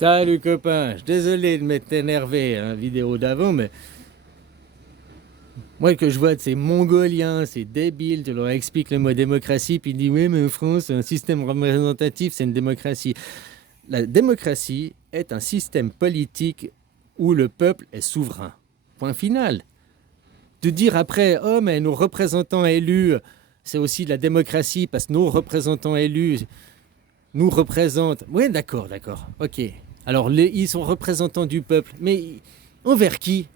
Salut copain, je suis désolé de m'être énervé à la vidéo d'avant, mais moi que je vois de ces Mongoliens, ces débiles, tu leur expliques le mot démocratie, puis ils disent oui mais en France, un système représentatif, c'est une démocratie. La démocratie est un système politique où le peuple est souverain. Point final. De dire après, oh mais nos représentants élus, c'est aussi de la démocratie parce que nos représentants élus nous représentent. Oui d'accord, d'accord, ok. Alors ils sont représentants du peuple, mais envers qui?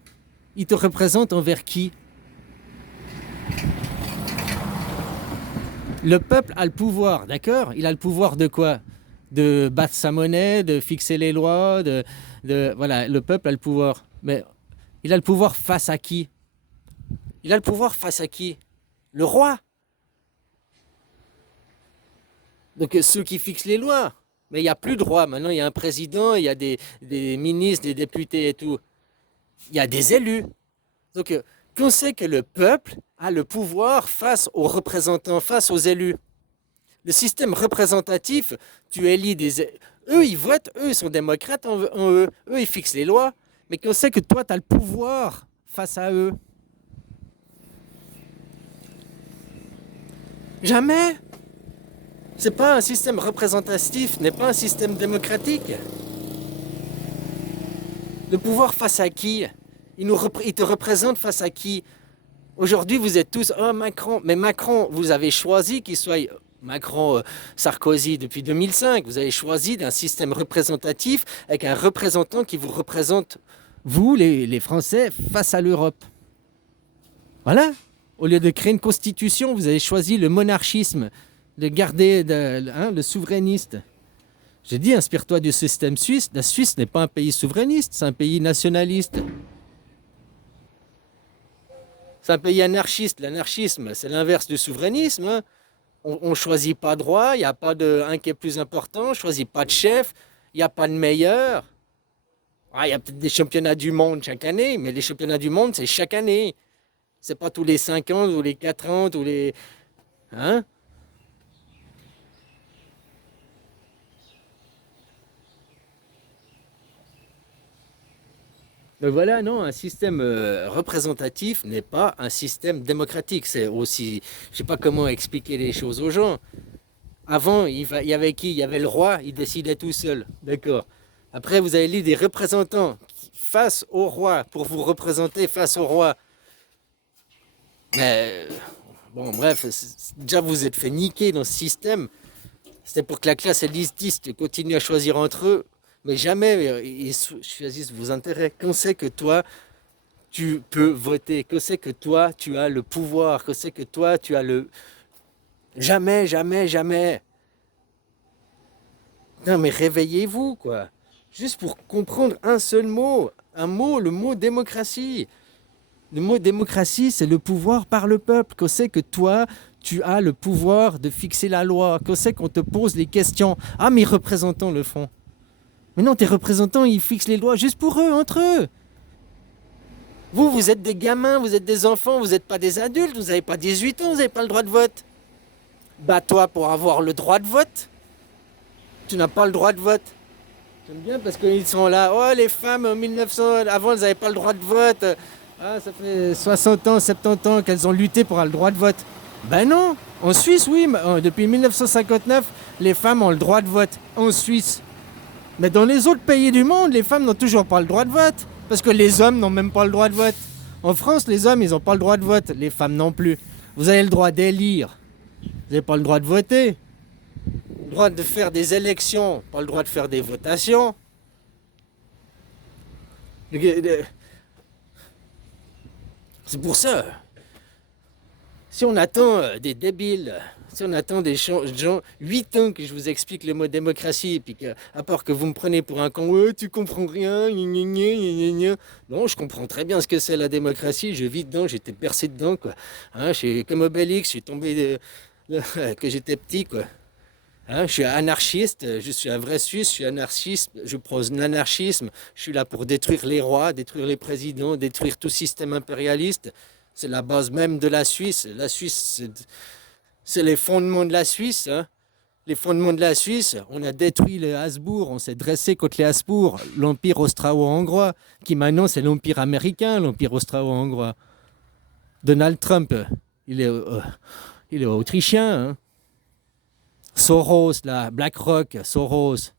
Ils te représentent envers qui? Le peuple a le pouvoir, d'accord? Il a le pouvoir de quoi? De battre sa monnaie, de fixer les lois, voilà, le peuple a le pouvoir. Mais il a le pouvoir face à qui? Il a le pouvoir face à qui? Le roi. Donc ceux qui fixent les lois. Mais il n'y a plus de roi. Maintenant, il y a un président, il y a des ministres, des députés et tout. Il y a des élus. Donc, qu'on sait que le peuple a le pouvoir face aux représentants, face aux élus. Le système représentatif, tu élis des. Eux, ils votent, eux, ils sont démocrates en eux. Eux, ils fixent les lois. Mais qu'on sait que toi, tu as le pouvoir face à eux. Jamais. C'est pas un système représentatif, n'est pas un système démocratique. Le pouvoir face à qui? Il te représente face à qui? Aujourd'hui, vous êtes tous, oh Macron, mais Macron, vous avez choisi qu'il soit Macron, Sarkozy depuis 2005. Vous avez choisi d'un système représentatif avec un représentant qui vous représente, vous, les Français, face à l'Europe. Voilà. Au lieu de créer une constitution, vous avez choisi le monarchisme, de garder le souverainiste. J'ai dit, inspire-toi du système suisse. La Suisse n'est pas un pays souverainiste, c'est un pays nationaliste. C'est un pays anarchiste. L'anarchisme, c'est l'inverse du souverainisme, hein. On ne choisit pas de roi, il n'y a pas de un qui est plus important, on ne choisit pas de chef, il n'y a pas de meilleur. Ah, il y a peut-être des championnats du monde chaque année, mais les championnats du monde, c'est chaque année. C'est pas tous les 5 ans, tous les 4 ans, tous les. Hein? Donc voilà, non, un système représentatif n'est pas un système démocratique. C'est aussi. Je ne sais pas comment expliquer les choses aux gens. Avant, il y avait qui? Il y avait le roi, il décidait tout seul. D'accord. Après, vous avez lu des représentants face au roi, pour vous représenter face au roi. Mais bon, bref, déjà vous êtes fait niquer dans ce système. C'était pour que la classe élitiste continue à choisir entre eux, mais jamais ils choisissent vos intérêts. Qu'on sait que toi, tu peux voter, que c'est que toi, tu as le pouvoir, que c'est que toi, tu as le. Jamais, jamais, jamais. Non, mais réveillez-vous, quoi. Juste pour comprendre un seul mot. Un mot, le mot démocratie. Le mot démocratie, c'est le pouvoir par le peuple. Que c'est que toi, tu as le pouvoir de fixer la loi. Que c'est qu'on te pose les questions. Ah, mes représentants le font. Mais non, tes représentants, ils fixent les lois juste pour eux, entre eux. Vous, vous êtes des gamins, vous êtes des enfants, vous n'êtes pas des adultes, vous n'avez pas 18 ans, vous n'avez pas le droit de vote. Bats-toi pour avoir le droit de vote. Tu n'as pas le droit de vote. J'aime bien parce qu'ils sont là. Oh, les femmes en 1900, avant, elles n'avaient pas le droit de vote. Ah, ça fait 60 ans, 70 ans qu'elles ont lutté pour avoir le droit de vote. Ben non. En Suisse, oui. Depuis 1959, les femmes ont le droit de vote. En Suisse. Mais dans les autres pays du monde, les femmes n'ont toujours pas le droit de vote. Parce que les hommes n'ont même pas le droit de vote. En France, les hommes, ils n'ont pas le droit de vote. Les femmes non plus. Vous avez le droit d'élire. Vous n'avez pas le droit de voter. Le droit de faire des élections. Pas le droit de faire des votations. C'est pour ça. Si on attend des débiles, si on attend des gens 8 ans que je vous explique le mot démocratie, et puis que, à part que vous me prenez pour un con, ouais, tu comprends rien, gna gna gna gna gna. Non, je comprends très bien ce que c'est la démocratie, je vis dedans, j'étais bercé dedans, quoi. Hein, je suis comme Obélix, je suis tombé que j'étais petit, quoi. Hein, je suis anarchiste, je suis un vrai Suisse, je suis anarchiste, je prône l'anarchisme, je suis là pour détruire les rois, détruire les présidents, détruire tout système impérialiste. C'est la base même de la Suisse. La Suisse, c'est les fondements de la Suisse, hein. les fondements de la Suisse, on a détruit les Habsbourg, on s'est dressé contre les Habsbourg, l'empire austro-hongrois, qui maintenant c'est l'empire américain, l'empire austro-hongrois. Donald Trump, il est autrichien. Hein. Soros, là, BlackRock, Soros,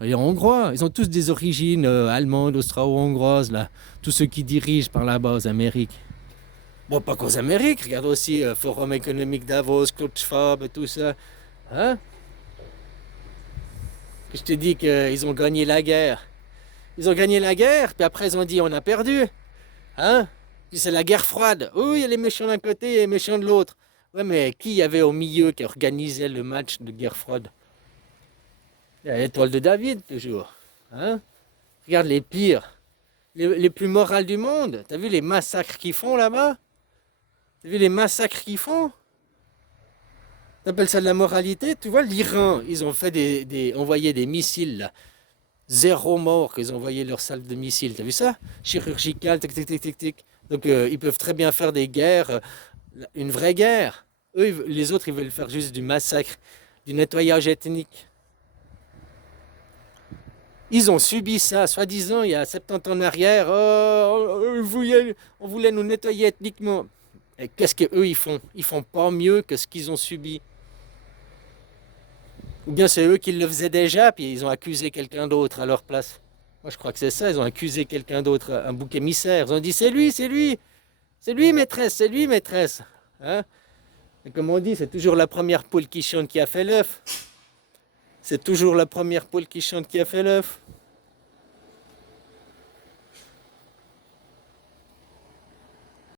il est hongrois. Ils ont tous des origines allemandes, austro-hongroises, là. Tous ceux qui dirigent par là-bas aux Amériques. Bon, pas qu'aux Amériques, regarde aussi Forum économique Davos, Club Schwab, tout ça. Hein? Je te dis qu'ils ont gagné la guerre. Ils ont gagné la guerre, puis après ils ont dit on a perdu. Hein? Puis c'est la guerre froide. Oh, il y a les méchants d'un côté et les méchants de l'autre. Ouais, mais qui y avait au milieu qui organisait le match de guerre froide? Il y a l'étoile de David, toujours. Hein? Regarde les pires, les plus morales du monde. T'as vu les massacres qu'ils font là-bas? T'as vu les massacres qu'ils font? T'appelles ça de la moralité? Tu vois, l'Iran, ils ont fait envoyé des missiles, là. 0 mort qu'ils ont envoyé leur salle de missiles. T'as vu ça? Chirurgical, tic, tic, tic, tic, tic. Donc, ils peuvent très bien faire des guerres, une vraie guerre. Eux, les autres, ils veulent faire juste du massacre, du nettoyage ethnique. Ils ont subi ça, soi-disant, il y a 70 ans en arrière. Oh, on voulait nous nettoyer ethniquement. Et qu'est-ce qu'eux, ils font? Ils font pas mieux que ce qu'ils ont subi. Ou bien c'est eux qui le faisaient déjà, puis ils ont accusé quelqu'un d'autre à leur place. Moi, je crois que c'est ça, ils ont accusé quelqu'un d'autre, un bouc émissaire. Ils ont dit, c'est lui, maîtresse, c'est lui, maîtresse. Hein? Et comme on dit, c'est toujours la première poule qui chante qui a fait l'œuf. C'est toujours la première poule qui chante qui a fait l'œuf.